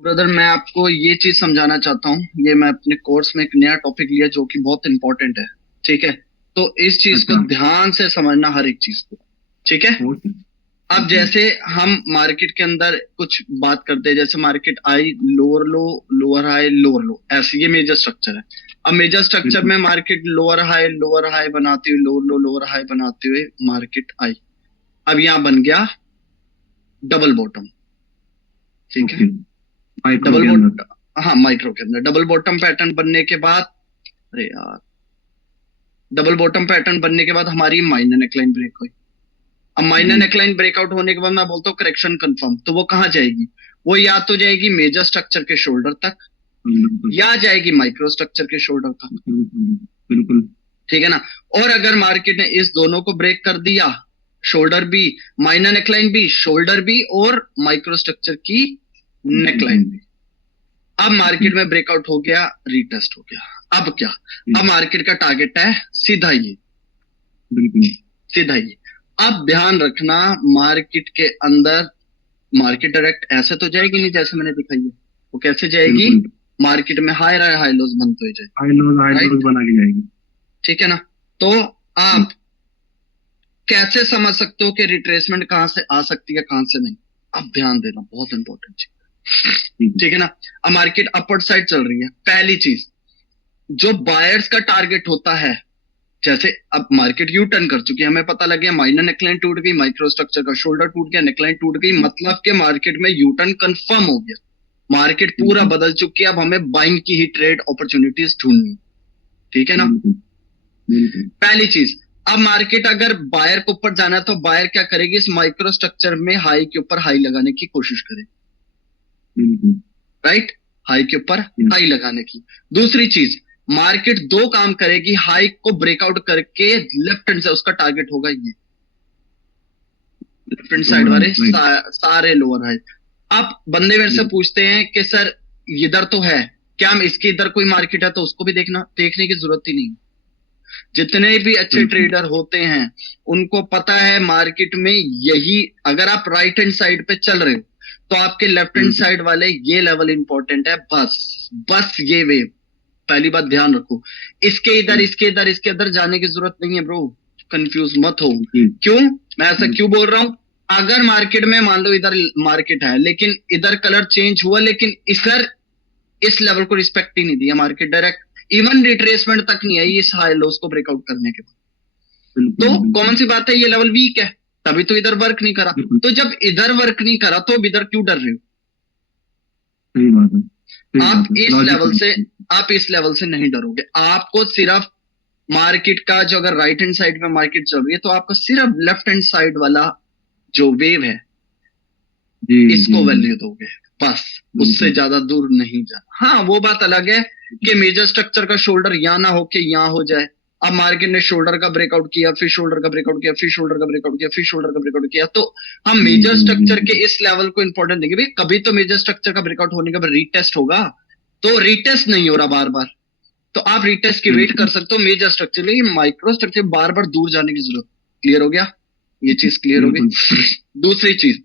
Brother, मैं आपको ये चीज समझाना चाहता हूँ। ये मैं अपने कोर्स में एक नया टॉपिक लिया जो कि बहुत इंपॉर्टेंट है। ठीक है, तो इस चीज को अच्छा। ध्यान से समझना, हर एक चीज को। ठीक है। ओके। अब ओके। जैसे हम मार्केट के अंदर कुछ बात करते हैं, जैसे market I, lower low, lower high, lower लो, ऐसे ये मेजर स्ट्रक्चर है। अब मेजर स्ट्रक्चर बिल्कुल। में मार्केट लोअर हाई बनाती हुई, लोअर लो, लोअर हाई बनाते हुए मार्केट आई। अब यहाँ बन गया डबल बॉटम। ठीक है। ओके। माइक्रो डबल के अंदर। बॉटम, हाँ, माइक्रो के अंदर डबल बॉटम पैटर्न बनने के बाद, अरे यार, डबल बॉटम पैटर्न बनने के बाद हमारी माइनर नेकलाइन ब्रेक हुई। अब माइनर जी। नेकलाइन ब्रेकआउट होने के बाद मैं बोलता हूँ करेक्शन कंफर्म, तो वो कहाँ जाएगी? वो या तो जाएगी मेजर स्ट्रक्चर के शोल्डर तक, बिल्कुल। या जाएगी माइक्रो स्ट्रक्चर के शोल्डर तक। बिल्कुल। बिल्कुल। ठीक है ना। और अगर मार्केट ने इस दोनों को ब्रेक कर दिया, शोल्डर भी, माइनर नेकलाइन भी, शोल्डर भी, और माइक्रो स्ट्रक्चर की नेकलाइन भी, अब ओके। मार्केट में ब्रेकआउट हो गया, रीटेस्ट हो गया। अब क्या? अब मार्केट का टारगेट है सीधा ये, बिल्कुल। सीधा ये। अब ध्यान रखना, मार्केट के अंदर मार्केट डायरेक्ट ऐसे तो जाएगी नहीं जैसे मैंने दिखाई है। वो कैसे जाएगी? बिल्कुल। मार्केट में हाई राय हाई लोज बनते हुए जाए। हाई लोज राइट। बना के जाएगी। ठीक है ना। तो जी। आप कैसे समझ सकते हो कि रिट्रेसमेंट कहां से आ सकती है, कहां से नहीं? अब ध्यान देना, बहुत इंपॉर्टेंट चीज। ठीक है। ठीक है ना। अब मार्केट अपवर्ड साइड चल रही है, पहली चीज जो बायर्स का टारगेट होता है, जैसे अब मार्केट यू टर्न कर चुकी है, हमें पता लग गया माइनर नेकलाइन टूट गई, माइक्रो स्ट्रक्चर का शोल्डर टूट गया, नेकलाइन टूट गई, मतलब के मार्केट में यू टर्न कंफर्म हो गया। मार्केट पूरा बिल्कुल। बदल चुकी है, अब हमें बाइंग की ही ट्रेड अपॉर्चुनिटीज ढूंढनी। ठीक है ना। बिल्कुल। बिल्कुल। पहली चीज, अब मार्केट अगर बायर के ऊपर जाना है तो बायर क्या करेगी? इस माइक्रो स्ट्रक्चर में हाई के ऊपर हाई लगाने की कोशिश करे। बिल्कुल। राइट। हाई के ऊपर यस। हाई लगाने की। दूसरी चीज, मार्केट दो काम करेगी, हाई को ब्रेकआउट करके लेफ्ट हैंड से उसका टारगेट होगा ये, left hand side lower high वाले राइट। सारे लोअर हाई। अब बंदे मेरे से जी। पूछते हैं कि सर इधर तो है, क्या हम इसके इधर कोई मार्केट है तो उसको भी देखना, देखने की जरूरत ही नहीं। जितने भी अच्छे बिल्कुल। ट्रेडर होते हैं उनको पता है मार्केट में यही, अगर आप राइट हैंड साइड पे चल रहे हो तो आपके लेफ्ट हैंड बिल्कुल। साइड वाले ये लेवल इंपॉर्टेंट है, बस। बस ये वेव, पहली बात ध्यान रखो। इसके इधर, जी। इसके इधर, इसके इधर जाने की जरूरत नहीं है ब्रो। कंफ्यूज मत हो। जी। क्यों? मैं ऐसा जी। क्यों बोल रहा हूं? अगर मार्केट में मान लो इधर मार्केट है, लेकिन इधर कलर चेंज हुआ, लेकिन इधर इस लेवल को रिस्पेक्ट ही नहीं दिया मार्केट, डायरेक्ट इवन रिट्रेसमेंट तक नहीं आई इस हाई लोस को ब्रेकआउट करने के बाद, तो बिल्कुल। कॉमन बिल्कुल। सी बात है ये लेवल वीक है, तभी तो इधर वर्क नहीं करा। बिल्कुल। तो जब इधर वर्क नहीं करा तो अब इधर क्यों डर रहे हो? सही बात है। सही आप बात है, इस लॉजिक लेवल से, है। आप इस लेवल से नहीं डरोगे। आपको सिर्फ मार्केट का जो, अगर राइट हैंड साइड में मार्केट चल रही है तो आपका सिर्फ लेफ्ट हैंड साइड वाला जो वेव है, जी। जी। इसको जी। वैल्यू दोगे, बस। उससे बिल्कुल। ज्यादा दूर नहीं जाना। हाँ, वो बात अलग है कि मेजर स्ट्रक्चर का शोल्डर यहाँ ना होके यहाँ हो जाए। अब मार्केट ने शोल्डर का ब्रेकआउट किया, फिर शोल्डर का ब्रेकआउट किया, फिर शोल्डर का ब्रेकआउट किया, फिर शोल्डर का ब्रेकआउट किया, तो हम जी। मेजर जी। जी। स्ट्रक्चर जी। के इस लेवल को इंपॉर्टेंट देंगे भाई। कभी तो मेजर स्ट्रक्चर का ब्रेकआउट होने के बाद रीटेस्ट होगा, तो रीटेस्ट नहीं हो रहा बार बार, तो आप रीटेस्ट की वेट कर बिल्कुल। सकते हो मेजर स्ट्रक्चर, लेकिन माइक्रो स्ट्रक्चर बार बार दूर जाने की जरूरत। क्लियर हो गया? ये चीज क्लियर हो बिल्कुल। गई। दूसरी चीज,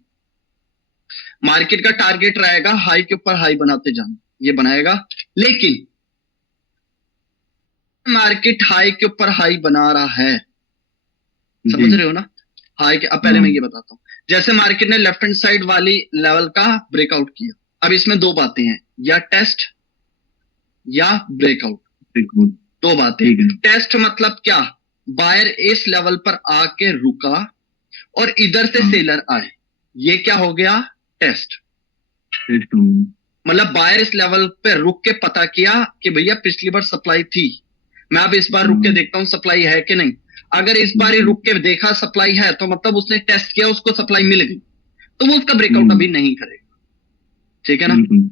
मार्केट का टारगेट रहेगा हाई के ऊपर हाई बनाते जाना, ये बनाएगा, लेकिन मार्केट हाई के ऊपर हाई बना रहा है, जी। समझ रहे हो ना? हाई के, अब पहले मैं हाँ। ये बताता हूँ। जैसे मार्केट ने लेफ्ट हैंड साइड वाली लेवल का ब्रेकआउट किया, अब इसमें दो बातें हैं, या टेस्ट या ब्रेकआउट। बिल्कुल। दो बातें। ठीक है। टेस्ट मतलब क्या? बायर इस लेवल पर आके रुका और इधर से हाँ। सेलर आए, ये क्या हो गया? टेस्ट। टेस्ट हो गया। मतलब बायर इस लेवल पे रुक के पता किया कि भैया पिछली बार सप्लाई थी, मैं अब इस बार रुक के हाँ। देखता हूं सप्लाई है कि नहीं। अगर इस बार ही बिल्कुल। रुक के देखा सप्लाई है, तो मतलब उसने टेस्ट किया, उसको सप्लाई मिल गई, तो वो उसका ब्रेकआउट हम्म। अभी नहीं करेगा। ठीक है ना। बिल्कुल।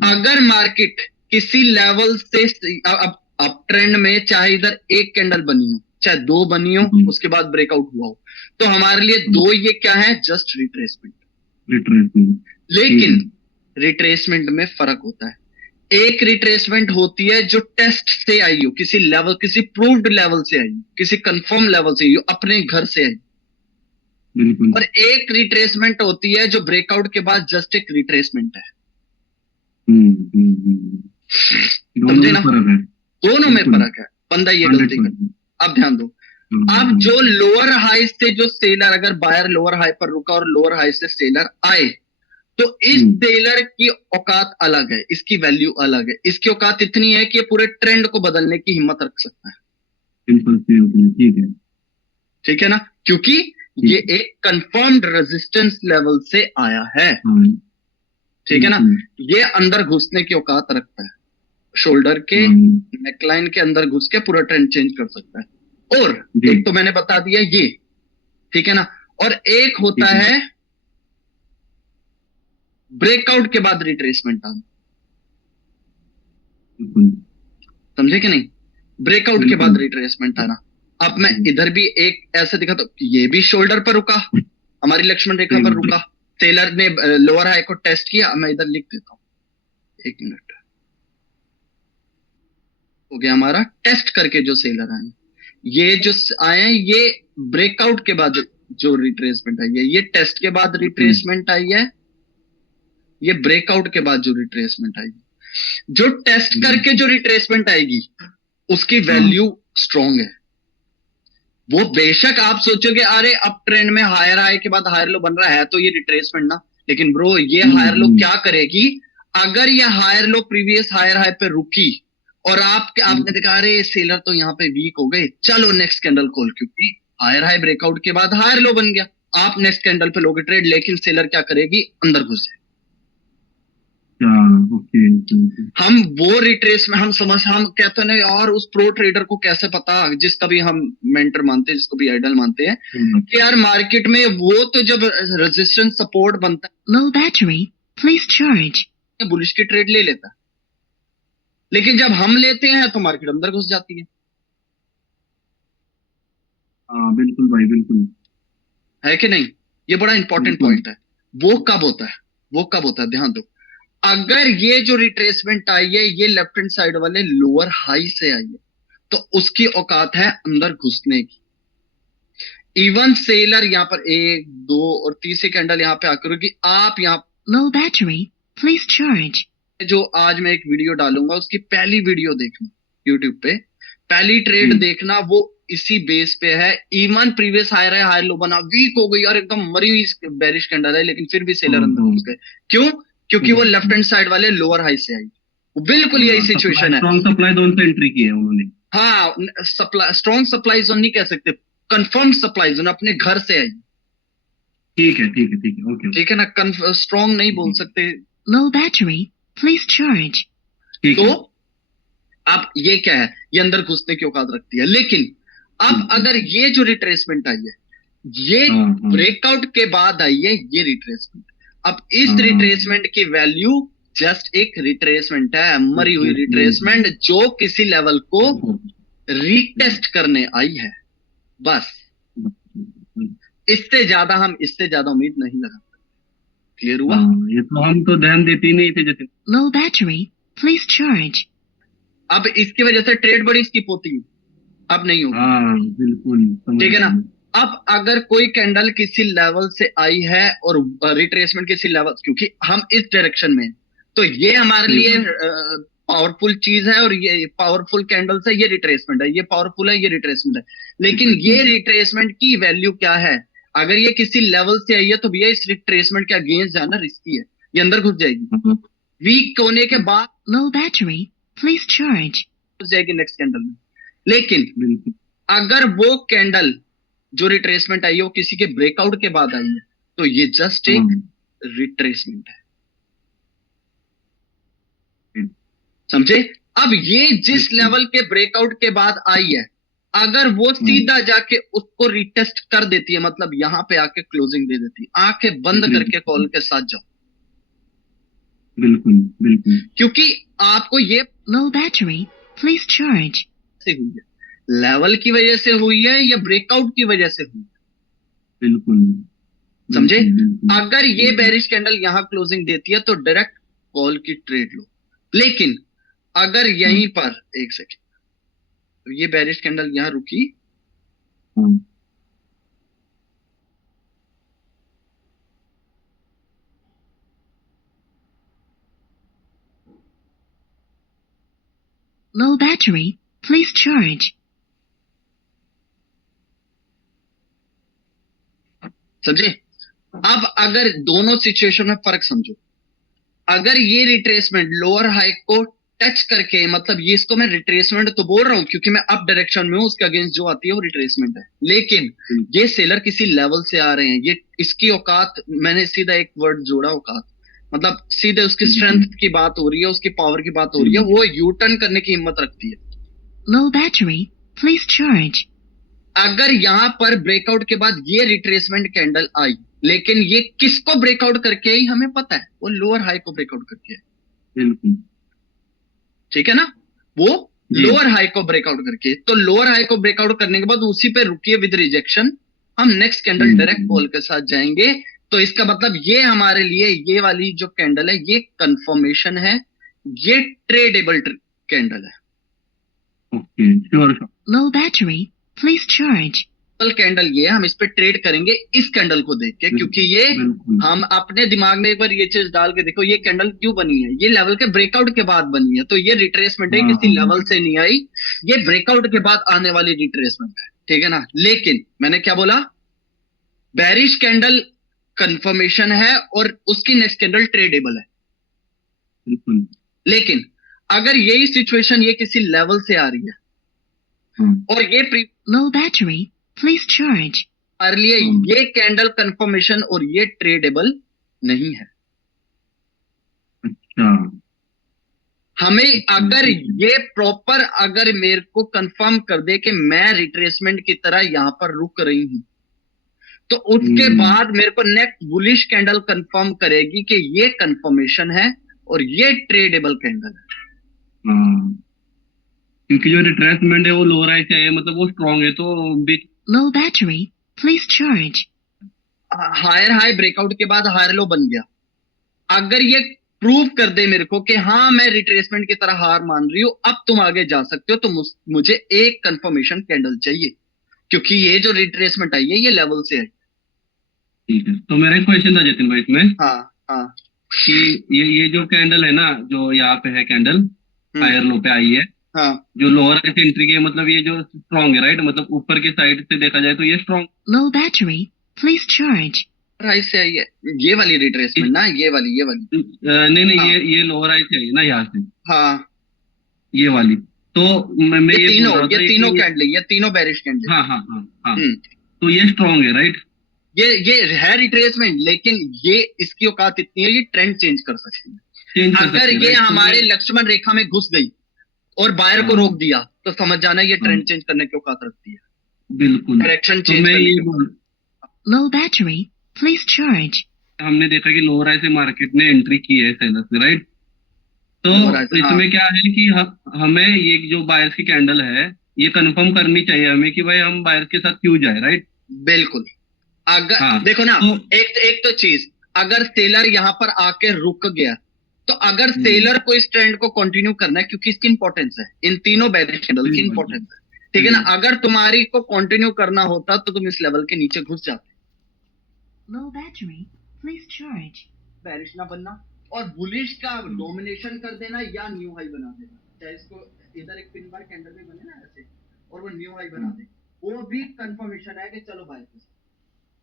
अगर मार्केट किसी लेवल से, अब अप ट्रेंड में चाहे इधर एक कैंडल बनी हो, चाहे दो बनी हो, हम्म। उसके बाद ब्रेकआउट हुआ हो, तो हमारे लिए दो ये क्या है? Just retracement. रिट्रेसमेंट। ठीक लेकिन है। रिट्रेसमेंट में फर्क होता है। एक रिट्रेसमेंट होती है जो टेस्ट से आई हो, किसी लेवल, किसी प्रूव्ड लेवल से आई हो, किसी कंफर्म लेवल से आई हो, अपने घर से आई। बिल्कुल। और एक रिट्रेसमेंट होती है जो ब्रेकआउट के बाद जस्ट एक रिट्रेसमेंट है। दोनों समझे में ना? फर्क है। दोनों में बिल्कुल। फर्क है, बंदा ये गलती कर। 100%। अब ध्यान दो, अब जो लोअर हाई से जो सेलर, अगर बायर लोअर हाई पर रुका और लोअर हाई से सेलर आए, तो इस सेलर की औकात अलग है, इसकी वैल्यू अलग है। इसकी औकात इतनी है कि ये पूरे ट्रेंड को बदलने की हिम्मत रख सकता है। सिंपल ठीक है। ठीक है ना? क्योंकि ये एक कंफर्म्ड रेजिस्टेंस लेवल से आया है। हाँ, ठीक है ना? ये अंदर घुसने की औकात रखता है, शोल्डर के नेकलाइन के अंदर घुस के पूरा ट्रेंड चेंज कर सकता है। और एक तो मैंने बता दिया ये, ठीक है ना? और एक होता है ब्रेकआउट के बाद रिट्रेसमेंट आना। समझे कि नहीं? ब्रेकआउट के बाद रिट्रेसमेंट आना। अब मैं इधर भी एक ऐसे दिखा, तो ये भी शोल्डर पर रुका, हमारी लक्ष्मण रेखा पर रुका, सेलर ने लोअर हाई को टेस्ट किया। मैं इधर लिख देता हूं, एक मिनट, हो गया हमारा टेस्ट करके जो सेलर आए, ये जो आए हैं ये ब्रेकआउट के बाद जो रिट्रेसमेंट आई है, ये टेस्ट के बाद रिट्रेसमेंट आई है, ये ब्रेकआउट के बाद जो रिट्रेसमेंट आई है। जो टेस्ट करके जो रिट्रेसमेंट आएगी उसकी वैल्यू स्ट्रॉन्ग है। वो बेशक आप सोचोगे अरे अब ट्रेंड में हायर हाई के बाद हायर लो बन रहा है तो ये रिट्रेसमेंट ना, लेकिन ब्रो ये हायर लो क्या करेगी, अगर ये higher low previous higher high पे रुकी और आपने देखा अरे सेलर तो यहाँ पे वीक हो गए, चलो नेक्स्ट कैंडल खोल, क्योंकि हायर हाई ब्रेकआउट के बाद हायर लो बन गया, आप नेक्स्ट कैंडल पे लोगे ट्रेड, लेकिन सेलर क्या करेगी, अंदर घुस जाए। ओके। हम वो रिट्रेस में हम कहते हैं ना यार, उस प्रो ट्रेडर को कैसे पता, जिसका भी हम मेंटर मानते हैं, जिसको भी आइडल मानते हैं, कि यार मार्केट में वो तो जब रेजिस्टेंस सपोर्ट बनता है, लो बैटरी प्लीज चार्ज, बुलिश की ट्रेड ले लेता है, लेकिन जब हम लेते हैं तो मार्केट अंदर घुस जाती है। हाँ बिल्कुल भाई, बिल्कुल है कि नहीं? ये बड़ा इंपॉर्टेंट पॉइंट है। वो कब होता है, वो कब होता है, ध्यान दो। अगर ये जो रिट्रेसमेंट आई है ये लेफ्ट हैंड साइड वाले लोअर हाई से आई है, तो उसकी औकात है अंदर घुसने की। इवन सेलर यहाँ पर एक दो और तीसरी कैंडल यहाँ पे आकर होगी, आप यहाँ लो बैटरी प्लीज चार्ज, जो आज मैं एक वीडियो डालूंगा उसकी पहली वीडियो देखना यूट्यूब पे, पहली ट्रेड देखना, वो इसी बेस पे है। इवन प्रीवियस हायर है, हायर लो बना, वीक हो गई और एकदम मरी हुई बेरिश कैंडल है, लेकिन फिर भी सेलर अंदर घुस गए। क्यों? क्योंकि वो लेफ्ट हैंड साइड वाले लोअर हाई से आई। वो बिल्कुल यही सिचुएशन है। स्ट्रॉन्ग सप्लाई जोन से एंट्री की है उन्होंने। हाँ, सप्लाई, स्ट्रॉन्ग सप्लाई जोन नहीं कह सकते, कंफर्म सप्लाई जोन, अपने घर से आई। ठीक है ठीक है ठीक है, ओके ठीक है ना? स्ट्रॉन्ग नहीं बोल सकते। लो बैटरी प्लीज चार्ज। तो अब ये क्या है, ये अंदर घुसने की औकात रखती है। लेकिन अब अगर ये जो रिट्रेसमेंट आई है, ये ब्रेकआउट के बाद आई है ये रिट्रेसमेंट, अब इस रिट्रेसमेंट की वैल्यू जस्ट एक रिट्रेसमेंट है, मरी हुई रिट्रेसमेंट जो किसी लेवल को रीटेस्ट करने आई है, बस। इससे ज्यादा उम्मीद नहीं लगा सकते। क्लियर हुआ? ये तो हम तो ध्यान देते ही नहीं थे जैसे। लो बैटरी प्लीज चार्ज। अब इसकी वजह से ट्रेड बड़ी स्किप होती है, अब नहीं होगी। बिल्कुल ठीक है ना? अब अगर कोई कैंडल किसी लेवल से आई है और रिट्रेसमेंट किसी लेवल, क्योंकि हम इस डायरेक्शन में, तो ये हमारे लिए पावरफुल चीज है, और ये पावरफुल कैंडल्स है, ये रिट्रेसमेंट है, ये पावरफुल है, ये रिट्रेसमेंट है। लेकिन ये रिट्रेसमेंट की वैल्यू क्या है, अगर ये किसी लेवल से आई है तो भैया इस रिट्रेसमेंट के अगेंस्ट जाना रिस्की है, ये अंदर घुस जाएगी। वीक होने के बाद लो बैटरी प्लीज चार्ज घुस जाएगी नेक्स्ट कैंडल में। लेकिन अगर वो कैंडल जो रिट्रेसमेंट आई है वो किसी के ब्रेकआउट के बाद आई है, तो ये जस्ट एक रिट्रेसमेंट है। समझे? अब ये जिस लेवल के ब्रेकआउट के बाद आई है, अगर वो सीधा जाके उसको रिटेस्ट कर देती है, मतलब यहां पे आके क्लोजिंग दे देती है, आंखें बंद करके कॉल के साथ जाओ। बिल्कुल बिल्कुल, क्योंकि आपको ये लो बैटरी प्लीज चार्ज से हुई है, लेवल की वजह से हुई है या ब्रेकआउट की वजह से हुई है? बिल्कुल समझे? अगर ये बेरिश कैंडल यहां क्लोजिंग देती है तो डायरेक्ट कॉल की ट्रेड लो। लेकिन अगर यहीं पर एक सेकेंड ये बेरिश कैंडल यहां रुकी, Low battery. Please charge. समझे? अब अगर दोनों सिचुएशन में फर्क समझो, अगर ये रिट्रेसमेंट लोअर हाई को टच करके, मतलब ये इसको मैं रिट्रेसमेंट तो बोल रहा हूं क्योंकि मैं अप डायरेक्शन में हूं, उसके अगेंस्ट जो आती है वो रिट्रेसमेंट है, लेकिन ये सेलर किसी लेवल से आ रहे हैं, ये इसकी औकात, मैंने सीधा एक वर्ड जोड़ा औकात, मतलब सीधे उसकी स्ट्रेंथ की बात हो रही है, उसकी पावर की बात हो रही है, वो यू टर्न करने की हिम्मत रखती है। Low battery. Please charge. अगर यहां पर ब्रेकआउट के बाद ये रिट्रेसमेंट कैंडल आई, लेकिन ये किसको ब्रेकआउट करके आई हमें पता है, वो लोअर हाई को ब्रेकआउट करके आई, बिल्कुल ठीक है ना, वो जी। लोअर हाई को ब्रेकआउट करके, तो लोअर हाई को ब्रेकआउट करने के बाद उसी पे रुकिए विद रिजेक्शन, हम नेक्स्ट कैंडल डायरेक्ट कॉल के साथ जाएंगे। तो इसका मतलब ये हमारे लिए ये वाली जो कैंडल है ये कंफर्मेशन है, ये ट्रेडेबल कैंडल है। Okay, sure sure. Low battery. Please charge. Candle ये हम इस पे ट्रेड करेंगे इस कैंडल को देख के, क्योंकि ये बिल्कुल। हम अपने दिमाग में एक बार ये चीज डाल के देखो, ये कैंडल क्यों बनी है, ये लेवल के ब्रेकआउट के बाद बनी है, तो ये रिट्रेसमेंट है, हाँ, किसी हाँ। लेवल से नहीं आई, ये ब्रेकआउट के बाद आने वाली रिट्रेसमेंट है, ठीक है ना। लेकिन मैंने क्या बोला, बेरिश कैंडल कंफर्मेशन है और उसकी नेक्स्ट कैंडल ट्रेडेबल है, बिल्कुल। लेकिन अगर यही सिचुएशन ये किसी लेवल से आ रही है और ये Low battery. Please charge. हमारे लिए ये कैंडल कंफर्मेशन और ये ट्रेडेबल नहीं है। अच्छा, हमें अगर ये प्रॉपर, अगर मेरे को कंफर्म कर दे कि मैं रिट्रेसमेंट की तरह यहां पर रुक रही हूं, तो उसके बाद मेरे को नेक्स्ट बुलिश कैंडल कंफर्म करेगी कि ये कंफर्मेशन है और ये ट्रेडेबल कैंडल है। हाँ, क्योंकि जो रिट्रेसमेंट है वो लोअर हाई से है, मतलब वो स्ट्रांग है, तो बीच Low battery. Please charge. Higher high breakout के बाद हायर लो बन गया, अगर ये प्रूव कर दे मेरे को कि हाँ मैं रिट्रेसमेंट की तरह हार मान रही हूं, अब तुम आगे जा सकते हो, तो मुझे एक कंफर्मेशन कैंडल चाहिए, क्योंकि ये जो रिट्रेसमेंट आई है ये लेवल से आई। ठीक है, तो मेरा एक क्वेश्चन था जतिन भाई इसमें, हाँ हाँ कि ये जो कैंडल है ना, जो यहाँ पे है कैंडल हायर लो पे आई है, हाँ, जो लोअर हाई से एंट्री की है, मतलब ये जो स्ट्रांग है, राइट, मतलब ऊपर की साइड से देखा जाए तो ये strong. Low battery. Please charge. High से आई है ये वाली रिट्रेसमेंट ना, ये वाली नहीं नहीं, हाँ। ये लोअर हाई से आई है ना यहाँ से, हाँ, ये वाली, तो मैं ये ये तीनों, बोल रहा था ये तीनों कैंडल, ये तीनों बेरिश कैंडल। हाँ हाँ हाँ हाँ, तो ये स्ट्रांग है, राइट। ये है रिट्रेसमेंट, लेकिन ये इसकी औकात इतनी है, ये ट्रेंड चेंज कर सकती है। चेंज कर अगर सकते हैं, ये right? तो हमारे लक्ष्मण रेखा में घुस गई और बायर को हाँ। रोक दिया, तो समझ जाना ये ट्रेंड हाँ। चेंज करने की औकात रखती है, बिल्कुल, डायरेक्शन तो चेंज मैं करने ये की औकात। Low battery. Please charge. हमने देखा कि लोअर हाई से मार्केट ने एंट्री की है सेलर्स ने, राइट, तो Lower high से, इसमें क्या है कि हमें ये जो बायर्स की कैंडल है ये कंफर्म करनी चाहिए हमें कि भाई हम बायर्स के साथ क्यों जाए, राइट। बिल्कुल, अगर हाँ, देखो ना, तो एक तो चीज, अगर सेलर यहाँ पर आके रुक गया, तो अगर सेलर को इस ट्रेंड को कंटिन्यू करना है, क्योंकि इसकी इंपॉर्टेंस है, इन तीनों बेरिश कैंडल की इंपॉर्टेंस है, ठीक है ना, अगर तुम्हारी को कंटिन्यू करना होता तो तुम इस लेवल के नीचे घुस जाते, Low battery. Please charge. Bearish ना बनना और बुलिश का डोमिनेशन कर देना या न्यू हाई बना देना, चाहे इसको इधर एक पिन बार कैंडल में बने ना ऐसे और वो न्यू हाई बना दे, वो भी कंफर्मेशन है कि चलो भाई।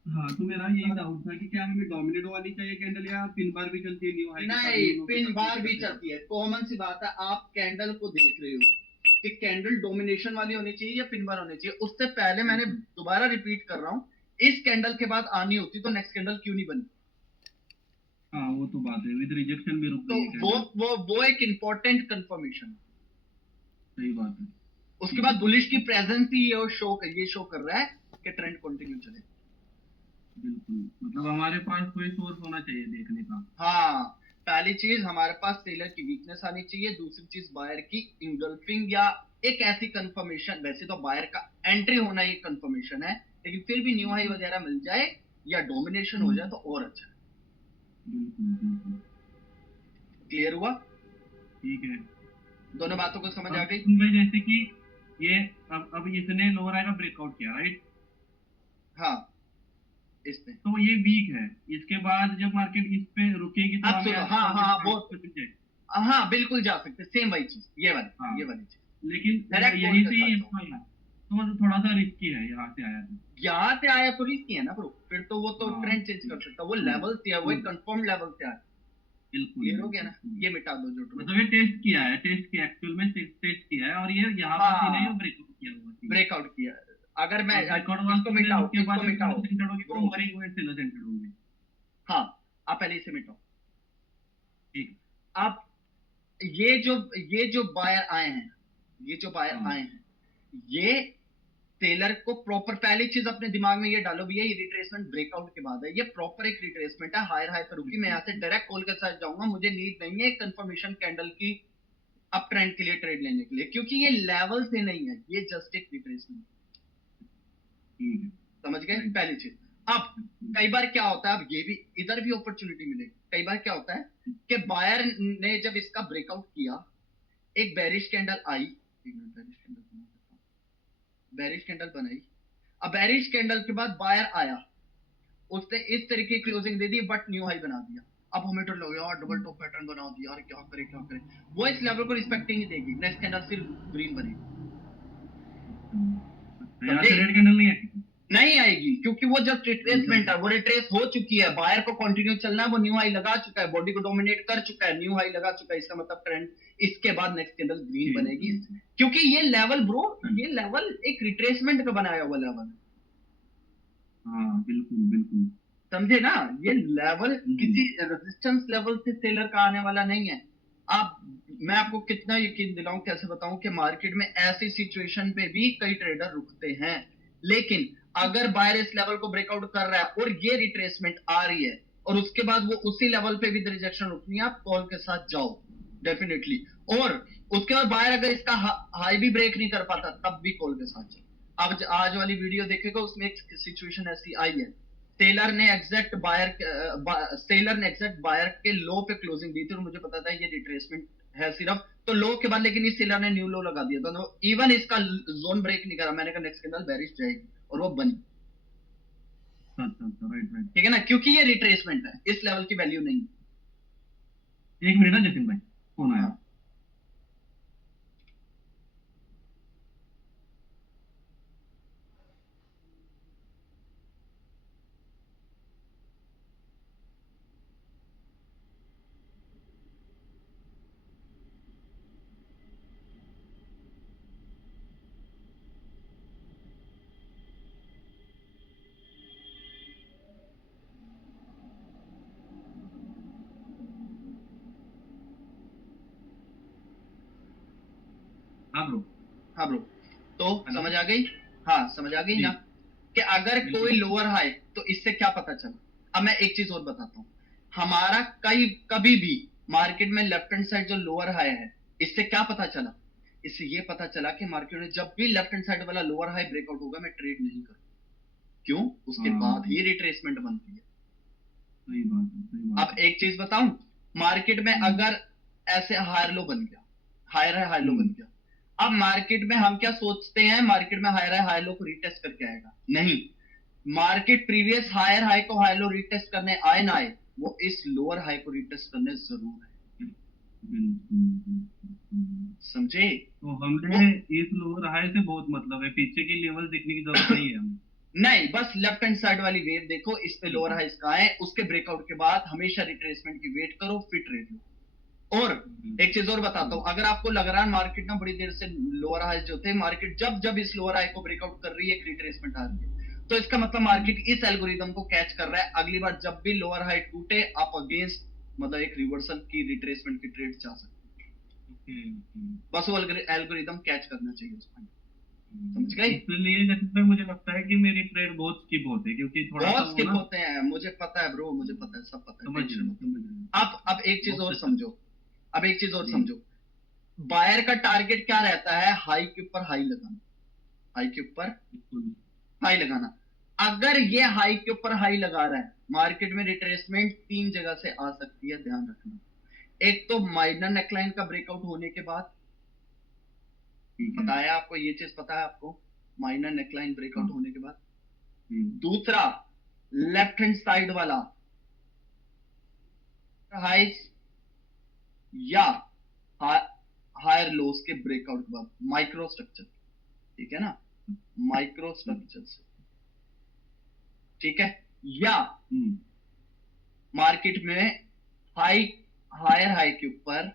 हाँ, तो मेरा यही डाउट था कि क्या हमें डोमिनेट वाली चाहिए कैंडल या पिन बार भी चलती है न्यू हाई? नहीं, पिन बार भी चलती है, कॉमन सी बात है, आप कैंडल को देख रहे हो कि कैंडल डोमिनेशन वाली होनी चाहिए या पिन बार होनी चाहिए। उससे पहले मैंने दोबारा रिपीट कर रहा हूँ, इस कैंडल के बाद आनी होती तो नेक्स्ट कैंडल क्यों नहीं बनी? हाँ, वो तो बात है, विद रिजेक्शन भी रुक तो गई है कैंडल। वो एक इंपॉर्टेंट कंफर्मेशन, सही बात है। उसके बाद बुलिश की प्रेजेंस ही ये शो कर रहा है कि ट्रेंड कंटिन्यू चले। बिल्कुल, मतलब हमारे पास कोई सोर्स होना चाहिए देखने का। हाँ, पहली चीज हमारे पास सेलर की वीकनेस आनी चाहिए, दूसरी चीज बायर की इंगल्फिंग या एक ऐसी कंफर्मेशन, वैसे तो बायर का एंट्री होना ये कंफर्मेशन है, लेकिन फिर भी न्यू हाई वगैरह मिल जाए या डोमिनेशन हो जाए तो और अच्छा है। बिल्कुल, क्लियर हुआ? ठीक है, दोनों बातों को समझ आ गई? भाई जैसे कि ये अब इसने लोअर हाई का ब्रेकआउट किया, राइट। हाँ, इसमें तो ये वीक है, इसके बाद जब मार्केट इस पे रुकेगी तो अब सुनो, हाँ, वो बिल्कुल जा सकते, सेम वही चीज, ये वाली चीज। लेकिन डायरेक्ट यहीं कॉल से के ही साथ इसको आया, तो थोड़ा सा रिस्की है यहाँ से आया तो। यहाँ से आया तो रिस्की है ना ब्रो, फिर तो वो तो हाँ। ट्रेंड चेंज कर सकता, वो लेवल से है, वो एक कंफर्म लेवल से आया। बिल्कुल क्लियर हो गया ना, बिल्कुल। ये मिटा दो जो मतलब ये टेस्ट किया है, टेस्ट किया एक्चुअल में, टेस्ट किया है, और ये यहाँ पर हाँ, नहीं ब्रेकआउट किया हुआ थी। ब्रेकआउट किया। अगर मैं ब्रेकआउट इसको मिटाओ, उसके बाद इसको मिटाओ सेंटर होगी, ब्रो, मरे हुए सेलर सेंटर होंगे। हाँ आप पहले इसे मिटाओ। ठीक। अब ये जो बायर आए हैं, ये जो बायर हाँ। आए हैं, ये सेलर को प्रॉपर, पहली चीज अपने दिमाग में ये डालो भैया, ये रिट्रेसमेंट ब्रेकआउट के बाद है, ये प्रॉपर एक रिट्रेसमेंट है, हायर हाई पर रुकी, मैं यहाँ से डायरेक्ट कॉल के साथ जाऊंगा, मुझे नीड नहीं है कंफर्मेशन कैंडल की अप ट्रेंड के लिए ट्रेड लेने के लिए, क्योंकि ये लेवल से नहीं है, ये जस्ट एक रिट्रेसमेंट। समझ गए पहली चीज। अब कई बार क्या होता है, अब ये भी इधर भी अपॉर्चुनिटी मिलेगी, कई बार क्या होता है कि बायर ने जब इसका ब्रेकआउट किया, एक बेरिश कैंडल आई, एक मिनट बेरिश कैंडल बना देता हूं, बेरिश कैंडल बनाई, अब बेरिश कैंडल के बाद बायर आया, उसने इस तरीके की closing they the but new high बना दिया, अब हमें डर लग यार डबल टॉप पैटर्न बना दिया यार, क्या करे क्या करे, वो इस लेवल को रिस्पेक्ट ही नहीं देगी, नेक्स्ट कैंडल फिर ग्रीन बनेगी, रेड कैंडल नहीं है, नहीं आएगी, क्योंकि वो जस्ट रिट्रेसमेंट है, वो रिट्रेस हो चुकी है, बायर को कंटिन्यू चलना है, वो न्यू हाई लगा चुका है, बॉडी को डोमिनेट कर चुका है, न्यू हाई लगा चुका है, इसका मतलब ट्रेंड इसके बाद नेक्स्ट कैंडल ग्रीन बनेगी, क्योंकि ये लेवल ब्रो, ये लेवल एक रिट्रेसमेंट का बनाया हुआ लेवल है। हाँ बिल्कुल बिल्कुल, समझे ना, ये लेवल किसी रेजिस्टेंस लेवल से सेलर का आने वाला नहीं है। आप, मैं आपको कितना यकीन दिलाऊं, कैसे बताऊं कि मार्केट में ऐसी सिचुएशन पे भी कई ट्रेडर रुकते हैं, लेकिन अगर बायर इस लेवल को ब्रेकआउट कर रहा है और ये रिट्रेसमेंट आ रही है और उसके बाद वो उसी लेवल पे भी रिजेक्शन रुकनी है, आप कॉल के साथ जाओ डेफिनेटली, और उसके बाद बायर अगर इसका हाई भी ब्रेक नहीं कर पाता तब भी कॉल के साथ जाओ। अब आज वाली वीडियो देखेगा, उसमें एक सिचुएशन ऐसी आई है, सेलर ने एग्जैक्ट बायर के लो पे क्लोजिंग दी थी और मुझे पता था ये रिट्रेसमेंट है सिर्फ, तो लो के बाद लेकिन इस सेलर ने न्यू लो लगा दिया था, तो इवन इसका जोन ब्रेक नहीं करा, मैंने कहा नेक्स्ट कैंडल बेरिश जाएगी और वो बनी। राइट, ठीक है ना, क्योंकि ये रिट्रेसमेंट है, इस लेवल की वैल्यू नहीं है। एक मिनट ना जतिन भाई, फोन आया। हाँ ब्रो, हाँ ब्रो, तो समझ आ गई, हाँ समझ आ गई ना, कि अगर कोई लोअर हाई, तो इससे क्या पता चला। अब मैं एक चीज और बताता हूँ, हमारा कभी भी मार्केट में लेफ्ट हैंड साइड जो लोअर हाई है, इससे क्या पता चला, इससे ये पता चला कि मार्केट में जब भी लेफ्ट हैंड साइड वाला लोअर हाई ब्रेकआउट होगा मैं ट्रेड नहीं करूँ, क्यों, उसके बाद ही रिट्रेसमेंट बनती है। सही बात है। अब एक चीज बताऊं, मार्केट में अगर ऐसे हायर लो बन गया, हायर है हाई लो बन गया, अब मार्केट में हम क्या सोचते हैं, मार्केट में हायर है हाई लो को रिटेस्ट करके आएगा, नहीं, मार्केट प्रीवियस हायर हाई को हाई लो रिटेस्ट करने आए ना आए, वो इस लोअर हाई को रिटेस्ट करने जरूर है। समझे, तो हमें इस लोअर हाई से बहुत मतलब है, पीछे की लेवल देखने की जरूरत नहीं है हमें, नहीं, बस लेफ्ट हैंड साइड वाली वेव देखो, इस पे लोअर हाई का है, उसके ब्रेकआउट के बाद हमेशा रिट्रेसमेंट की वेट करो, फिर ट्रेड लो। और एक चीज और बताता हूं, अगर आपको लग रहा है मार्केट ना बड़ी देर से लोअर हाई जो थे, मार्केट जब इस लोअर हाई को ब्रेकआउट कर रही है, एक रिट्रेसमेंट आ रही है, तो इसका मतलब मार्केट इस एल्गोरिदम को कैच कर रहा है, अगली बार जब भी लोअर हाई टूटे आप अगेंस्ट मतलब एक रिवर्सल की रिट्रेसमेंट की ट्रेड जा सकते हैं। बस वो एल्गोरिदम कैच करना चाहिए उसको, समझ गए। इसलिए जैसे मुझे लगता है कि मेरी ट्रेड बहुत स्किप होते हैं, क्योंकि थोड़ा बहुत स्किप होते हैं, मुझे पता है ब्रो, मुझे पता है, सब पता है। अब एक चीज और समझो, अब एक चीज और समझो, बायर का टारगेट क्या रहता है, हाई के ऊपर हाई लगाना, हाई के ऊपर हाई लगाना। अगर ये हाई के ऊपर हाई लगा रहा है, मार्केट में रिट्रेसमेंट 3 जगह से आ सकती है, ध्यान रखना। एक तो माइनर नेकलाइन का ब्रेकआउट होने के बाद, पता है आपको, ये चीज पता है आपको, माइनर नेकलाइन ब्रेकआउट होने के बाद। दूसरा, लेफ्ट हैंड साइड वाला हाई या हाई हायर लोस के ब्रेकआउट के बाद माइक्रो स्ट्रक्चर, ठीक है ना, माइक्रो स्ट्रक्चर से, ठीक है, या मार्केट में हायर हाई के ऊपर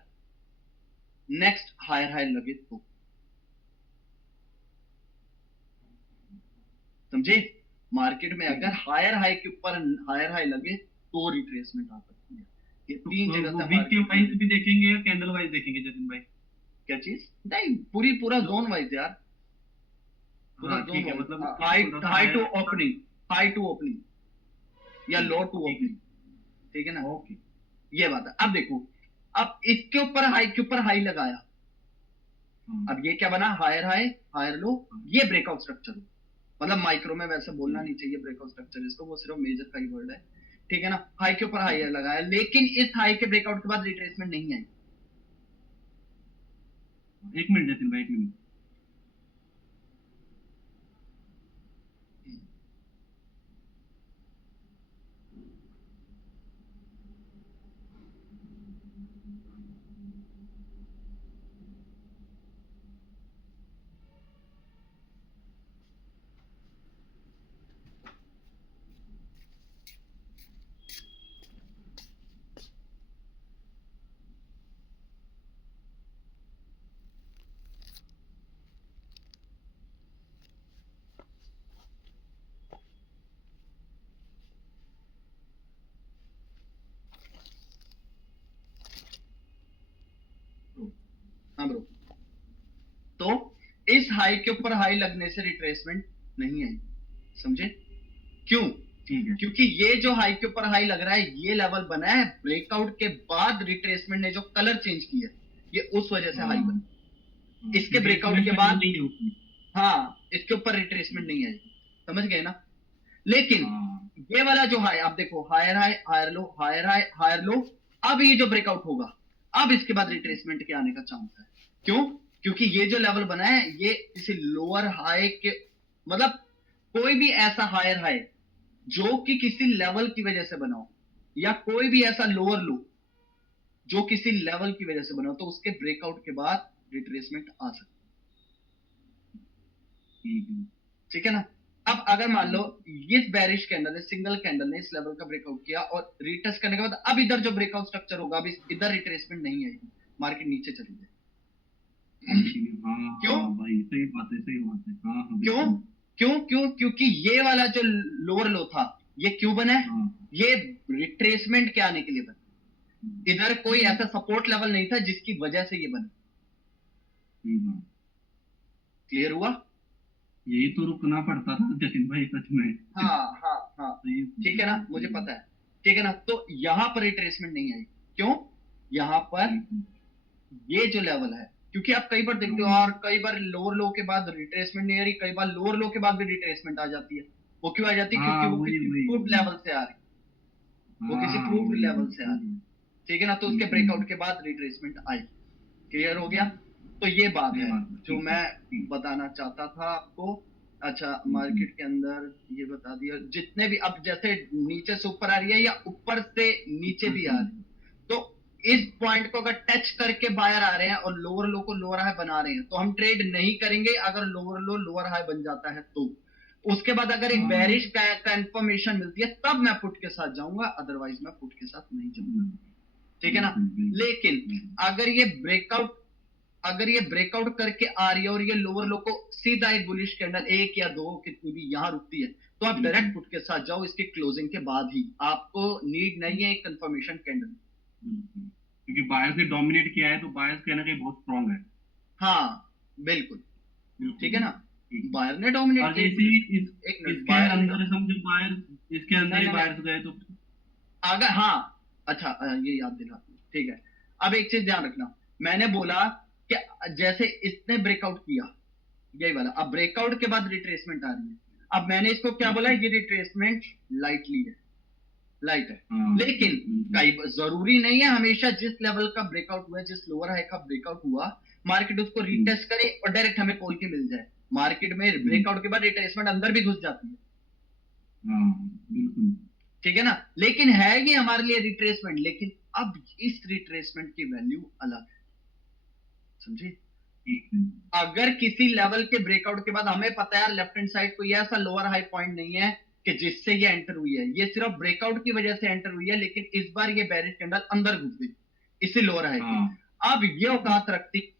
नेक्स्ट हायर हाई लगे तो, समझे, मार्केट में अगर हायर हाई के ऊपर हायर हाई लगे तो रिट्रेसमेंट आ सकती है। ये तीन जगह से वीक के वाइज भी देखेंगे या कैंडल वाइज देखेंगे जतिन भाई? क्या चीज? नहीं, पूरा जोन वाइज यार, पूरा जोन ठीक है, वाइज, मतलब हाई टू ओपनिंग या लो टू ओपनिंग, ठीक है ना, ओके। ये बात है। अब देखो, अब इसके ऊपर हाई लगाया, अब ये क्या बना, हायर हाई हायर लो, ये ब्रेकआउट स्ट्रक्चर, मतलब माइक्रो में वैसे बोलना नहीं चाहिए ब्रेकआउट स्ट्रक्चर इसको, वो सिर्फ मेजर का ही वर्ड है, ठीक है ना, हाई के ऊपर हाई लगाया, लेकिन इस हाई के ब्रेकआउट के बाद रिट्रेसमेंट नहीं आई। एक मिनट जतिन भाई, एक मिनट। हाँ ब्रो, तो इस हाई के ऊपर हाई लगने से रिट्रेसमेंट नहीं आई, समझे क्यों? ठीक है, क्योंकि ये जो हाई के ऊपर हाई लग रहा है, ये लेवल बना है ब्रेकआउट के बाद, रिट्रेसमेंट ने जो कलर चेंज किया ये उस वजह से हाई बना। इसके ब्रेकआउट के बाद हाँ, इसके ऊपर रिट्रेसमेंट नहीं आएगी, समझ गए ना। लेकिन ये वाला जो हाई, आप देखो, higher high higher low, higher high higher low, अब ये जो ब्रेकआउट होगा, अब इसके बाद रिट्रेसमेंट के आने का चांस है। क्यों? क्योंकि ये जो लेवल बना है ये किसी लोअर हाई के, मतलब कोई भी ऐसा हायर हाई जो कि किसी लेवल की वजह से बना हो, या कोई भी ऐसा लोअर लो जो किसी लेवल की वजह से बना हो, तो उसके ब्रेकआउट के बाद रिट्रेसमेंट आ सकती है, ठीक है ना। अब अगर मान लो इस बेरिश कैंडल ने, सिंगल कैंडल ने इस लेवल का ब्रेकआउट किया और रीटेस्ट करने के बाद अब इधर जो ब्रेकआउट स्ट्रक्चर होगा, अब इधर रिट्रेसमेंट नहीं आएगी, मार्केट नीचे चली जाएगी। क्यों भाई? सही बात है, सही बात है। क्यों क्यों क्यों? क्योंकि ये वाला जो लोअर लो था, ये क्यों बना है? ये रिट्रेसमेंट के आने के लिए बना, इधर कोई ऐसा सपोर्ट लेवल नहीं था जिसकी वजह से ये बना। क्लियर हुआ? यही तो रुकना पड़ता था जतिन भाई, सच में। हाँ, ठीक है ना, मुझे पता है, ठीक है ना। तो यहां पर रिट्रेसमेंट नहीं आई, क्यों? यहां पर ये जो लेवल है, क्योंकि आप कई बार देखते हो, और कई बार लोअर लो के बाद रिट्रेसमेंट नहीं आ रही, कई बार लोअर लो के बाद भी रिट्रेसमेंट आ जाती है। वो क्यों आ जाती है? क्योंकि वो किसी प्रूव्ड लेवल से आ रही, वो किसी प्रूव्ड लेवल से आ रही, ठीक है ना। तो उसके ब्रेकआउट के बाद रिट्रेसमेंट आई। क्लियर हो गया? तो ये बात है जो मैं बताना चाहता था आपको। अच्छा, मार्केट के अंदर ये बता दिया, जितने भी अब जैसे नीचे से ऊपर आ रही है या ऊपर से नीचे भी आ रही है, तो इस पॉइंट को अगर टच करके बायर आ रहे हैं और लोअर लो को लोअर हाई बना रहे हैं, तो हम ट्रेड नहीं करेंगे। अगर लोअर लो लोअर हाई बन जाता है तो उसके बाद अगर एक बेरिश कंफर्मेशन मिलती है तब मैं पुट के साथ जाऊंगा, अदरवाइज मैं पुट के साथ नहीं जाऊंगा, ठीक है ना। लेकिन अगर ये ब्रेकआउट करके आ रही है और ये लोअर लो को सीधा एक बुलिश कैंडल, एक या दो कितनी भी यहां रुकती है, तो आप डायरेक्ट पुट के साथ जाओ इसके क्लोजिंग के बाद ही, आपको नीड नहीं है एक कंफर्मेशन कैंडल, क्योंकि बायर्स ने डोमिनेट किया है, तो बायर्स कहना कहीं बहुत स्ट्रांग है। हाँ बिल्कुल, ठीक है ना, बायर ने डोमिनेट किया। इसके अंदर समझो बायर, इसके अंदर ही बायर्स गए तो अगर, हाँ अच्छा ये याद दिला, ठीक है। अब एक चीज ध्यान रखना, मैंने बोला कि जैसे इसने ब्रेकआउट किया, यही वाला, अब ब्रेकआउट के बाद रिट्रेसमेंट आ रही है। अब मैंने इसको क्या बोला, ये रिट्रेसमेंट लाइटली है, लाइट है, लेकिन कई जरूरी नहीं है हमेशा जिस लेवल का ब्रेकआउट हुआ है, जिस लोअर हाई का ब्रेकआउट हुआ, मार्केट उसको रिटेस्ट करे और डायरेक्ट हमें कॉल के मिल जाए। मार्केट में ब्रेकआउट के बाद रिट्रेसमेंट अंदर भी घुस जाती है, बिल्कुल, ठीक है ना। लेकिन है ये हमारे लिए रिट्रेसमेंट, लेकिन अब इस रिट्रेसमेंट की वैल्यू अलग है, समझे? ठीक है। अगर किसी लेवल के ब्रेकआउट के बाद हमें पता है यार लेफ्ट हैंड साइड कोई ऐसा लोअर हाई पॉइंट नहीं है कि जिससे ये एंटर हुई है, ये सिर्फ ब्रेकआउट की वजह से एंटर हुई है, लेकिन इस बार ये बेरिश कैंडल अंदर घुस गई इसी लोअर हाई की। हाँ अब ये औकात रखती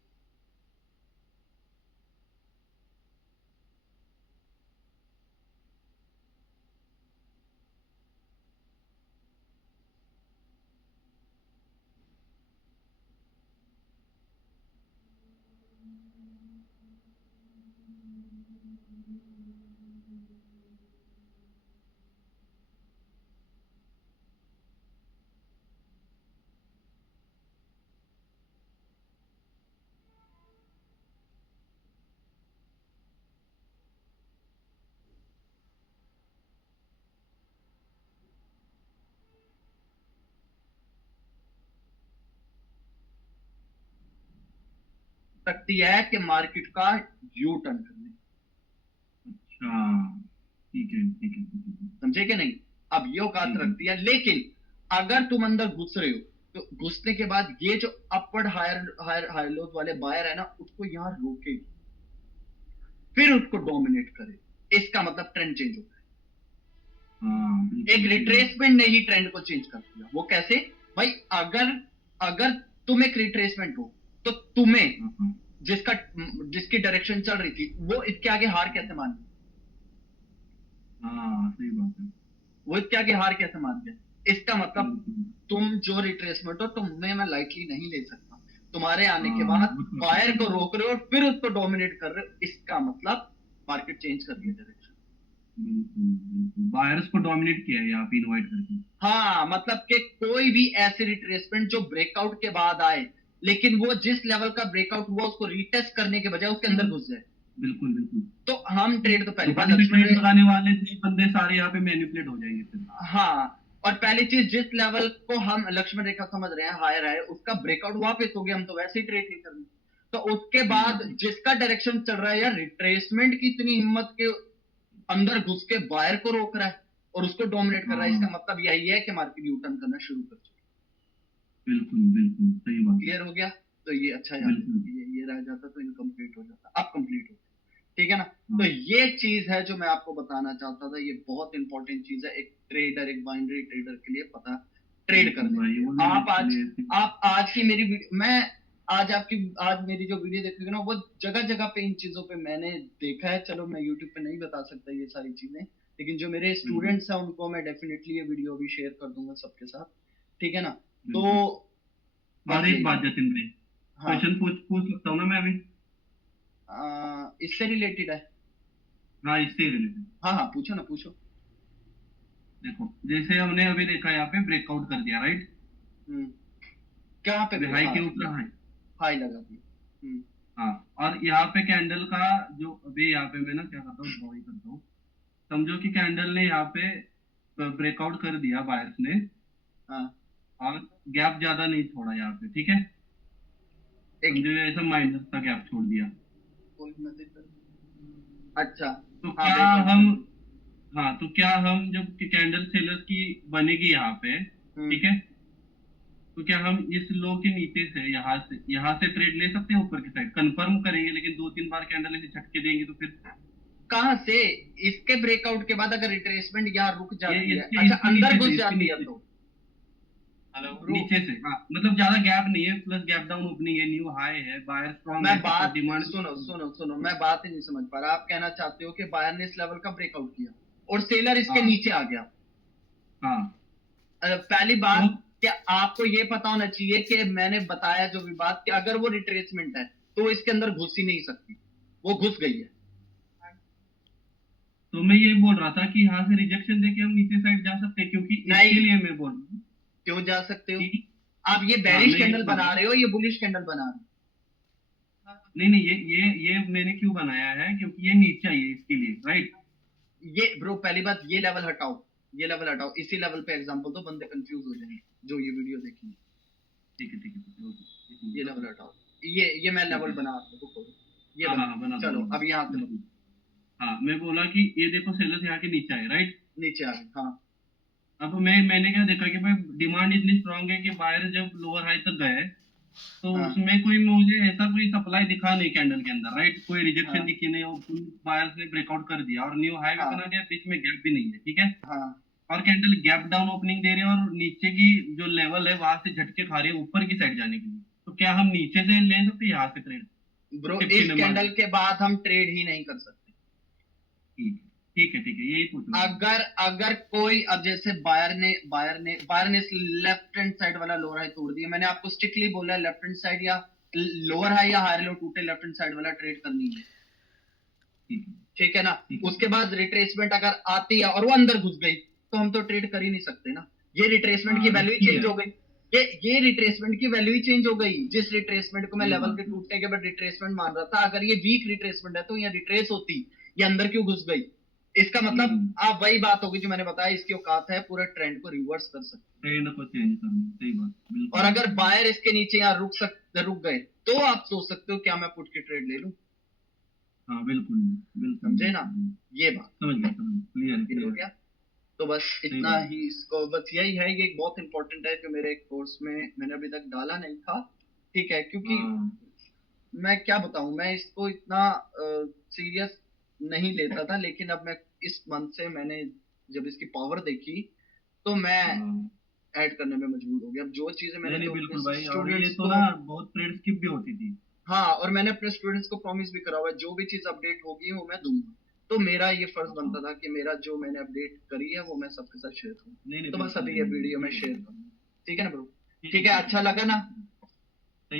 सकती है कि मार्केट का यू टर्न करने, अच्छा ठीक है ठीक है ठीक है। समझे कि नहीं? अब ये औकात हम्म। रखती है, लेकिन अगर तुम अंदर घुस रहे हो तो घुसने के बाद ये जो अपवर्ड हायर हायर हाई लोज वाले बायर है ना, उसको यहां रोकेगी, फिर उसको डोमिनेट करे, इसका मतलब ट्रेंड चेंज होता है। हाँ एक बिल्कुल। रिट्रेसमेंट ने ही ट्रेंड को चेंज कर दिया। वो कैसे भाई? अगर अगर तुम एक रिट्रेसमेंट हो तो तुम्हें हाँ, हाँ, जिसका जिसकी डायरेक्शन चल रही थी वो इसके आगे हार कैसे मान गई? हाँ सही बात है। वो इसके आगे हार कैसे मान गया? इसका मतलब बिल्कुल। तुम जो रिट्रेसमेंट हो तुम्हें मैं लाइटली नहीं ले सकता। तुम्हारे आने के हाँ, बाद वो तो बायर है। को रोक रहे हो और फिर उसको डोमिनेट कर रहे हो, इसका मतलब मार्केट चेंज कर दिया डायरेक्शन। बिल्कुल बिल्कुल, बायर्स को डोमिनेट किया है यहाँ पे इनवाइट करके। हाँ, मतलब कि कोई भी ऐसे रिट्रेसमेंट जो ब्रेकआउट के बाद आए, लेकिन वो जिस लेवल का ब्रेकआउट हुआ उसको रीटेस्ट करने के बजाय उसके अंदर घुस जाए, बिल्कुल बिल्कुल। तो हम ट्रेड तो पहली तो बार पहले लक्ष्मण ट्रेड लगाने वाले थे बंदे सारे यहाँ पे मैनिपुलेट हो जाएंगे फिर। हाँ, और पहली चीज जिस लेवल को हम लक्ष्मण रेखा समझ रहे हैं हायर है, उसका ब्रेकआउट वापस हो गया, हम तो वैसे ही ट्रेड नहीं करनी। तो उसके बाद जिसका डायरेक्शन चल रहा है यार, रिट्रेसमेंट की इतनी हिम्मत के अंदर घुस के बायर को रोक रहा है और उसको डोमिनेट कर रहा है, इसका मतलब यही है कि मार्केट यू टर्न करना शुरू कर चुकी है। बिल्कुल बिल्कुल सही बात है। क्लियर हो गया? तो ये अच्छा याद है, ये रह जाता तो इनकम्प्लीट हो जाता, अब कंप्लीट हो गया। ठीक है ना? तो ये चीज है जो मैं आपको बताना चाहता था, ये बहुत इंपॉर्टेंट चीज है एक ट्रेडर, एक बाइनरी ट्रेडर के लिए पता ट्रेड करने के लिए। आप आज की मेरी मैं आज मेरी जो वीडियो देखोगे ना, वो जगह जगह पे इन चीजों पे मैंने देखा है। चलो मैं यूट्यूब पे नहीं बता सकता ये सारी चीजें, लेकिन जो मेरे स्टूडेंट्स हैं उनको मैं डेफिनेटली ये वीडियो भी शेयर कर दूंगा सबके साथ। ठीक है ना? तो और एक बात जतिन भाई, हाँ, क्वेश्चन पूछ सकता हूँ ना मैं अभी? इससे रिलेटेड है? हाँ इससे रिलेटेड। हाँ हाँ, पूछो ना, पूछो। देखो जैसे हमने अभी देखा यहाँ पे ब्रेकआउट कर दिया, राइट? क्या पे हाई के ऊपर हाई, हाई लगा दिया। हाँ। और यहाँ पे कैंडल का जो अभी यहाँ पे मैं ना क्या करता हूँ, ड्रॉ ही करता हूँ। समझो कि कैंडल ने यहाँ पे ब्रेकआउट कर दिया बायर्स ने, हाँ, और गैप ज्यादा नहीं छोड़ा यहाँ पे, ठीक है? समझो ऐसा माइनस का गैप छोड़ दिया। अच्छा, तो हाँ, क्या हम, हाँ तो क्या हम जब कैंडल सेलर्स की बनेगी यहाँ पे, ठीक है, तो क्या हम इस लो के नीचे से यहाँ से ट्रेड ले सकते हैं ऊपर की साइड? कंफर्म करेंगे, लेकिन 2-3 बार कैंडल ऐसे झटके देंगे तो फिर कहाँ से? इसके ब्रेकआउट के बाद अगर रिट्रेसमेंट यहाँ रुक जाती है, इसके अच्छा अंदर नीचे घुस से, जाती है तो नीचे से, हाँ मतलब ज्यादा गैप नहीं है, प्लस गैप डाउन ओपनिंग है, न्यू हाई है, बायर स्ट्रॉन्ग मैं है, बात डिमांड। सुनो, मैं बात ही नहीं समझ पा रहा। आप कहना चाहते हो कि बायर ने इस लेवल का ब्रेकआउट किया और सेलर इसके हाँ। नीचे आ गया। हाँ पहली बात, क्या आपको ये पता होना चाहिए कि मैंने बताया जो भी बात कि अगर वो रिट्रेसमेंट है तो वो इसके अंदर घुस ही नहीं सकती, वो घुस गई है। तो मैं ये बोल रहा था कि यहाँ से रिजेक्शन देके हम नीचे साइड जा सकते हैं, क्योंकि नहीं। इसके लिए मैं बोल रहा हूँ। क्यों जा सकते हो? कि- आप ये बेरिश मैं कैंडल ये बना रहे हो, ये बुलिश कैंडल बना रहे हो? नहीं ये मैंने क्यों बनाया है, क्योंकि ये नीचे आई है इसके लिए, राइट? ये ब्रो पहली बात, ये लेवल हटाओ, ये लेवल हटाओ, इसी लेवल पे एग्जांपल तो बंदे कंफ्यूज हो जाएंगे जो ये वीडियो देखेंगे। ठीक है ठीक है ठीक है, ओके। ये लेवल हटाओ, ये मैं लेवल बना रहा हूँ, ये हाँ, बना। हाँ, बना दो, चलो बना दो। अब यहाँ से लो, हाँ मैं बोला कि ये देखो सेलर्स यहाँ के नीचे आए, राइट? नीचे आ गए। हाँ, अब मैंने क्या देखा कि भाई डिमांड इतनी स्ट्रांग है कि बायर जब लोअर हाई तक गए तो हाँ। उसमें कोई मुझे ऐसा कोई सप्लाई दिखा नहीं कैंडल के अंदर, राइट? कोई रिजेक्शन हाँ। दिखी नहीं, वो बायर्स ने ब्रेकआउट कर दिया और न्यू हाई हाँ। बना दिया, बीच में गैप भी नहीं है, ठीक है? हाँ और कैंडल गैप डाउन ओपनिंग दे रही है और नीचे की जो लेवल है वहां से झटके खा रही है ऊपर की साइड जाने के लिए, तो क्या हम नीचे से ले सकते हैं यहाँ से ट्रेड? ब्रो, 50 इस में कैंडल मार्जिन। के बाद हम ट्रेड ही नहीं कर सकते। ठीक है, यही पूछ रहा हूँ। अगर अगर कोई, अब जैसे बायर ने लेफ्ट हैंड साइड वाला लोअर हाई तोड़ दिया, मैंने आपको स्ट्रिक्टली बोला है लेफ्ट हैंड साइड या लोअर हाई या हायर लो टूटे लेफ्ट हैंड साइड वाला ट्रेड करनी है, ठीक है, ठीक है ना? ठीक है। उसके बाद रिट्रेसमेंट अगर आती है और वो अंदर घुस गई तो हम तो ट्रेड कर ही नहीं सकते ना। ये रिट्रेसमेंट की हाँ, वैल्यू ही ठीक चेंज है। हो गई। ये रिट्रेसमेंट की वैल्यू ही चेंज हो गई। जिस रिट्रेसमेंट को मैं सही लेवल बात के है। टूटने के बाद रिट्रेसमेंट मान रहा था, अगर ये वीक रिट्रेसमेंट है तो ये रिट्रेस होती, ये अंदर क्यों घुस गई? इसका मतलब आप वही बात होगी जो मैंने बताया, इसकी औकात है पूरे ट्रेंड को रिवर्स कर सकते। ट्रेंड को चेंज करना, सही बात, बिल्कुल। और अगर बायर इसके नीचे यहाँ रुक गए तो आप सोच सकते हो क्या मैं पुट की ट्रेड ले लूं। हाँ, बिल्कुल बिल्कुल। समझे ना? ये बात समझ गया, क्लियर क्लियर हो गया। तो बस इतना बात। ही, इसको बस यही है। ये एक बहुत इंपॉर्टेंट है जो मेरे कोर्स में मैंने अभी तक डाला नहीं था, ठीक है? क्योंकि मैं क्या बताऊं, मैं इसको इतना सीरियस नहीं लेता था, लेकिन अब मैं इस मंथ से मैंने जब इसकी पावर देखी तो मैं ऐड करने में मजबूर हो गया। अब जो चीजें मैंने नहीं तो बिल्कुल अपने भाई, और ये स्टूडेंट्स तो को, ना बहुत ट्रेड स्किप भी होती थी। हाँ, और मैंने अपने स्टूडेंट्स को प्रॉमिस भी करा हुआ है जो भी चीज अपडेट होगी वो मैं दूंगा। तो मेरा ये फर्ज बनता था कि मेरा जो मैंने अपडेट करी है वो मैं सबके साथ शेयर करूँ। नहीं तो बस बिल्कुल अभी ये नहीं, वीडियो मैं नहीं, शेयर करूँ, ठीक है ना ब्रो? ठीक ठीक है, अच्छा लगा ना?